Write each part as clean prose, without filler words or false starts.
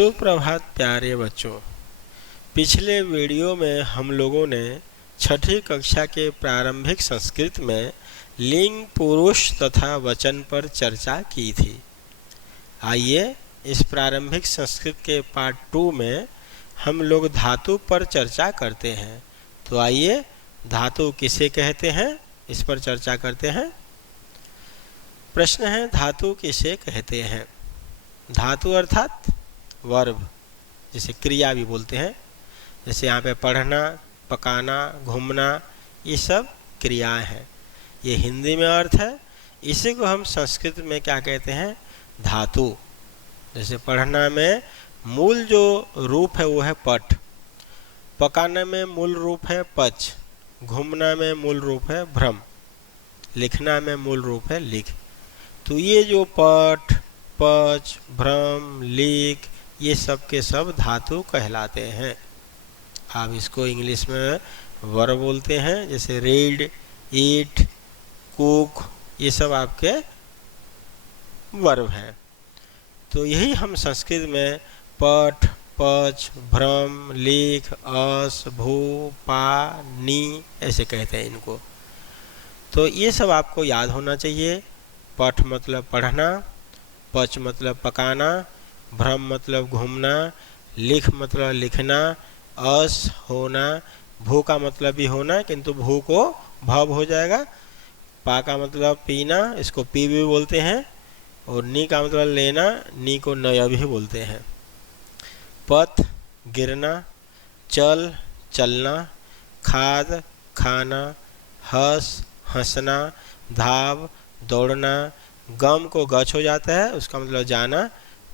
सुप्रभात प्यारे बच्चों। पिछले वीडियो में हम लोगों ने छठी कक्षा के प्रारंभिक संस्कृत में लिंग, पुरुष तथा वचन पर चर्चा की थी। आइए इस प्रारंभिक संस्कृत के पार्ट 2 में हम लोग धातु पर चर्चा करते हैं। तो आइए धातु किसे कहते हैं इस पर चर्चा करते हैं। प्रश्न है, धातु किसे कहते हैं? धातु अर्थात वर्ब, जिसे क्रिया भी बोलते हैं। जैसे यहाँ पे पढ़ना, पकाना, घूमना, ये सब क्रियाएं हैं। ये हिंदी में अर्थ है। इसी को हम संस्कृत में क्या कहते हैं? धातु। जैसे पढ़ना में मूल जो रूप है वो है पठ, पकाने में मूल रूप है पच, घूमना में मूल रूप है भ्रम, लिखना में मूल रूप है लिख। तो ये जो पठ, पच, भ्रम, लिख, ये सब के सब धातु कहलाते हैं। आप इसको इंग्लिश में वर्ब बोलते हैं। जैसे रीड, ईट, कुक, ये सब आपके वर्ब हैं। तो यही हम संस्कृत में पठ, पच, भ्रम, लिख, अस, भू, पा, नी ऐसे कहते हैं इनको। तो ये सब आपको याद होना चाहिए। पठ मतलब पढ़ना, पच मतलब पकाना, भ्रम मतलब घूमना, लिख मतलब लिखना, अस होना, भू का मतलब भी होना किंतु भू को भव हो जाएगा, पा का मतलब पीना, इसको पी भी बोलते हैं, और नी का मतलब लेना, नी को नया भी बोलते हैं। पथ गिरना, चल चलना, खाद खाना, हंस हंसना, धाव दौड़ना, गम को गच हो जाता है उसका मतलब जाना,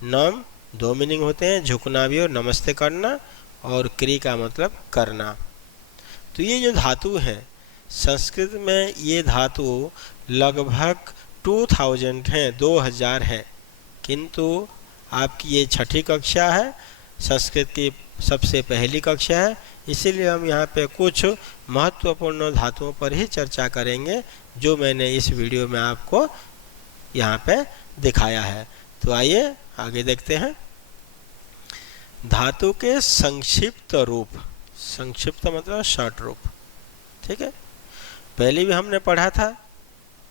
नम दो मीनिंग होते हैं, झुकना भी और नमस्ते करना, और क्री का मतलब करना। तो ये जो धातु है संस्कृत में, ये धातु लगभग 2000 हैं, 2000 है। किंतु आपकी ये छठी कक्षा है, संस्कृत की सबसे पहली कक्षा है, इसीलिए हम यहाँ पे कुछ महत्वपूर्ण धातुओं पर ही चर्चा करेंगे जो मैंने इस वीडियो में आपको यहाँ पे दिखाया है। तो आइए आगे देखते हैं। धातु के संक्षिप्त रूप, संक्षिप्त मतलब शॉर्ट रूप, ठीक है। पहले भी हमने पढ़ा था,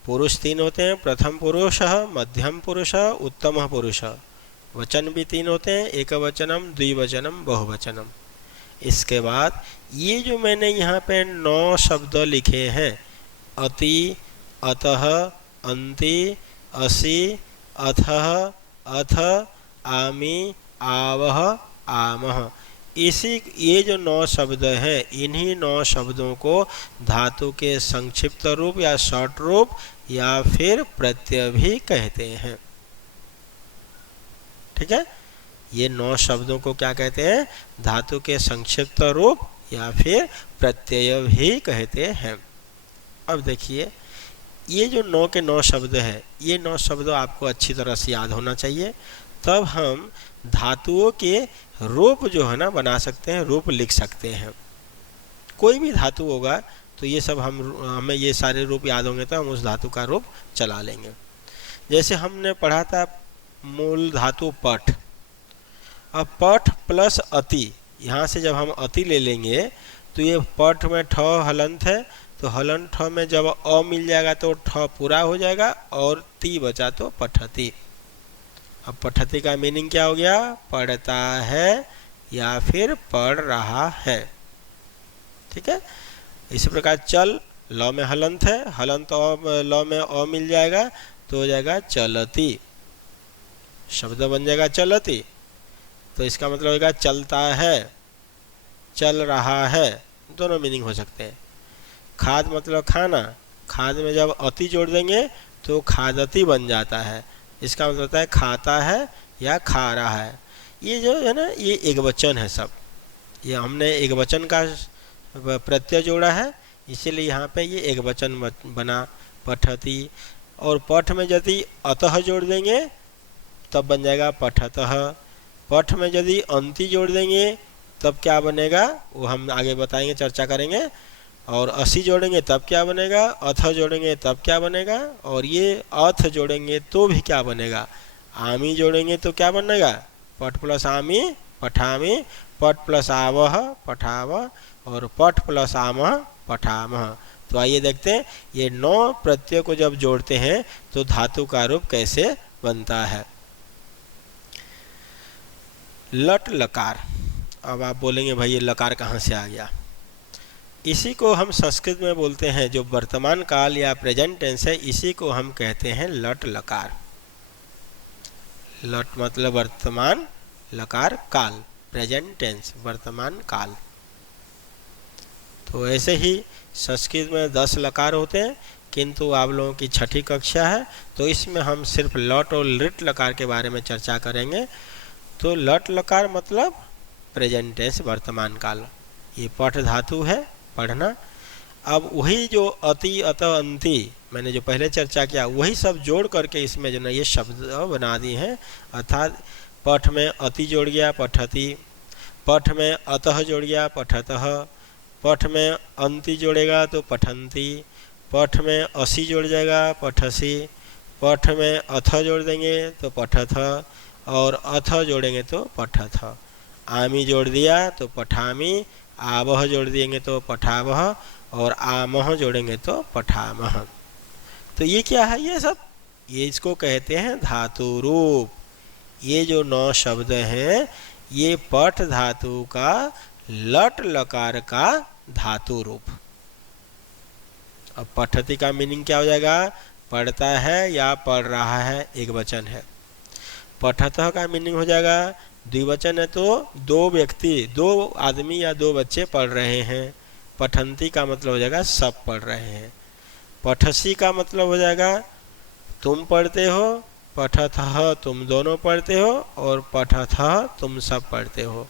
पुरुष 3 होते हैं, प्रथम पुरुष, मध्यम पुरुष, उत्तम पुरुष। वचन भी 3 होते हैं, एकवचनम, द्विवचनम, बहुवचनम। इसके बाद ये जो मैंने यहाँ पे 9 शब्द लिखे हैं, अति, अतः, अंति, असि, अथः, अथ, आमि, आवह, आमह, ये जो 9 शब्द हैं, इन्हीं 9 शब्दों को धातु के संक्षिप्त रूप या शॉर्ट रूप या फिर प्रत्यय भी कहते हैं, ठीक है। ये 9 शब्दों को क्या कहते हैं? धातु के संक्षिप्त रूप या फिर प्रत्यय भी कहते हैं। अब देखिए, ये जो 9 के 9 शब्द है, ये 9 शब्द आपको अच्छी तरह से याद होना चाहिए। तब हम धातुओं के रूप जो है ना बना सकते हैं, रूप लिख सकते हैं। कोई भी धातु होगा तो ये सब हमें ये सारे रूप याद होंगे तो हम उस धातु का रूप चला लेंगे। जैसे हमने पढ़ा था मूल धातु पठ। अब पठ प्लस अति, यहाँ से जब हम अति ले लेंगे तो ये पठ में ठ हलंत है, तो हलन ठ में जब अ मिल जाएगा तो ठ पूरा हो जाएगा और ती बचा तो पठती। अब पठती का मीनिंग क्या हो गया? पढ़ता है या फिर पढ़ रहा है, ठीक है। इसी प्रकार चल, ल में हलंत है, हलंत ल में अ मिल जाएगा तो हो जाएगा चलती, शब्द बन जाएगा चलती। तो इसका मतलब होगा चलता है, चल रहा है, दोनों मीनिंग हो सकते हैं। खाद मतलब खाना, खाद में जब अति जोड़ देंगे तो खादती बन जाता है, इसका मतलब होता है खाता है या खा रहा है। ये जो है ना, ये एक वचन है सब, ये हमने एक वचन का प्रत्यय जोड़ा है, इसीलिए यहाँ पे ये एक वचन बना पठती। और पठ में यदि अतः जोड़ देंगे तब बन जाएगा पठतः। पठ में यदि अंति जोड़ देंगे तब क्या बनेगा वो हम आगे बताएंगे, चर्चा करेंगे। और असि जोड़ेंगे तब क्या बनेगा, अथ जोड़ेंगे तब क्या बनेगा, और ये अथ जोड़ेंगे तो भी क्या बनेगा, आमी जोड़ेंगे तो क्या बनेगा, पठ प्लस आमी पठामि, पठ प्लस आवह पठावह और पठ प्लस आमह पठामह। तो आइए देखते हैं ये 9 प्रत्ययों को जब जोड़ते हैं तो धातु का रूप कैसे बनता है। लट लकार। अब आप बोलेंगे भाई ये लकार कहाँ से आ गया। इसी को हम संस्कृत में बोलते हैं, जो वर्तमान काल या प्रेजेंट टेंस है, इसी को हम कहते हैं लट लकार। लट मतलब वर्तमान, लकार काल, प्रेजेंट टेंस वर्तमान काल। तो ऐसे ही संस्कृत में 10 लकार होते हैं, किंतु आप लोगों की छठी कक्षा है तो इसमें हम सिर्फ लट और लिट लकार के बारे में चर्चा करेंगे। तो लट लकार मतलब प्रेजेंट टेंस वर्तमान काल, ये पठ धातु है पढ़ना। अब वही जो अति अतः अंति मैंने जो पहले चर्चा किया वही सब जोड़ करके इसमें जो ना ये शब्द बना दिए हैं। अर्थात पठ में अति जोड़ गया पठति, पठ में अतः जोड़ गया पठतः, पठ में अंति जोड़ेगा तो पठंती, पठ में असी जोड़ जाएगा पठसी, पठ में अथ जोड़ देंगे तो पठथ, और अथ जोड़ेंगे तो पठथ। आमी जोड़ दिया तो पठामी, आवह जोड़ देंगे तो पठावह, और आमह जोड़ेंगे तो पठामह। तो ये क्या है, ये सब ये इसको कहते हैं धातु रूप। ये जो 9 शब्द हैं ये पठ धातु का लट लकार का धातु रूप। अब पठति का मीनिंग क्या हो जाएगा, पढ़ता है या पढ़ रहा है, एक वचन है। पठतः का मीनिंग हो जाएगा द्विवचन है, तो 2 व्यक्ति, 2 आदमी या 2 बच्चे पढ़ रहे हैं। पठंती का मतलब हो जाएगा सब पढ़ रहे हैं। पठसी का मतलब हो जाएगा तुम पढ़ते हो, पठथः तुम दोनों पढ़ते हो, और पठथः तुम सब पढ़ते हो।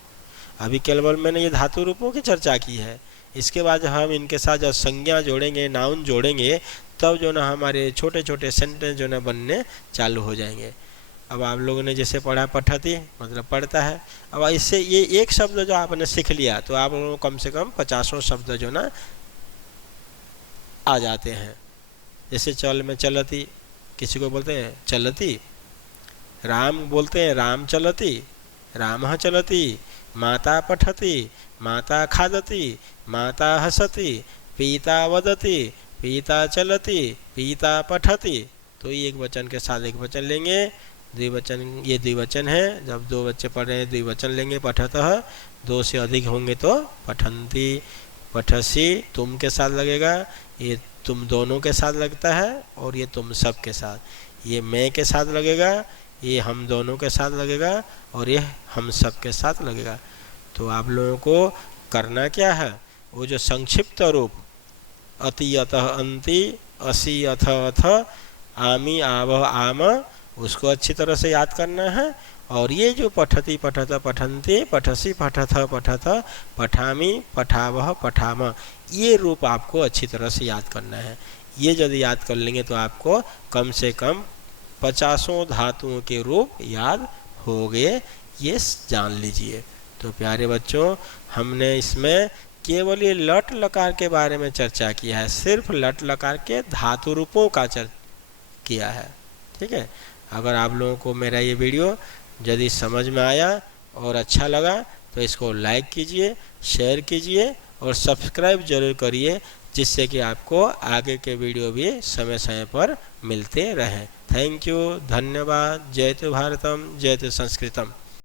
अभी केवल मैंने ये धातु रूपों की चर्चा की है। इसके बाद हम इनके साथ जब संज्ञा जोड़ेंगे, नाउन जोड़ेंगे, तब जो ना हमारे छोटे छोटे सेंटेंस जो ना बनने चालू हो जाएंगे। अब आप लोगों ने जैसे पढ़ा पठती मतलब पढ़ता है। अब इससे ये एक शब्द जो आपने सीख लिया तो आप लोगों को कम से कम 50 शब्द जो ना आ जाते हैं। जैसे चल में चलती, किसी को बोलते हैं चलती, राम बोलते हैं राम चलती, रामः चलती, माता पठती, माता खादती, माता हसती, पीता वदती, पीता चलती, पीता पठती। तो ये एक वचन के साथ एक वचन लेंगे। द्विवचन, ये द्विवचन है, जब 2 बच्चे पढ़ रहे हैं द्विवचन लेंगे पठतः, 2 से अधिक होंगे तो पठंती। पठसी तुम के साथ लगेगा, ये तुम दोनों के साथ लगता है, और ये तुम सब के साथ। ये मैं के साथ लगेगा, ये हम दोनों के साथ लगेगा, और ये हम सब के साथ लगेगा। तो आप लोगों को करना क्या है, वो जो संक्षिप्त रूप अति अतः अंति, असी अथ अथ, आमी आवह आम, उसको अच्छी तरह से याद करना है। और ये जो पठती पठत पठंती, पठसी पठथ पठथ, पठामी पठावह पठाम, ये रूप आपको अच्छी तरह से याद करना है। ये यदि याद कर लेंगे तो आपको कम से कम 50 धातुओं के रूप याद हो गए, ये जान लीजिए। तो प्यारे बच्चों, हमने इसमें केवल ये लट लकार के बारे में चर्चा किया है, सिर्फ लट लकार के धातु रूपों का किया है। ठीक है, अगर आप लोगों को मेरा ये वीडियो यदि समझ में आया और अच्छा लगा तो इसको लाइक कीजिए, शेयर कीजिए और सब्सक्राइब जरूर करिए, जिससे कि आपको आगे के वीडियो भी समय समय पर मिलते रहें। थैंक यू, धन्यवाद। जय तो भारतम, जय तो संस्कृतम।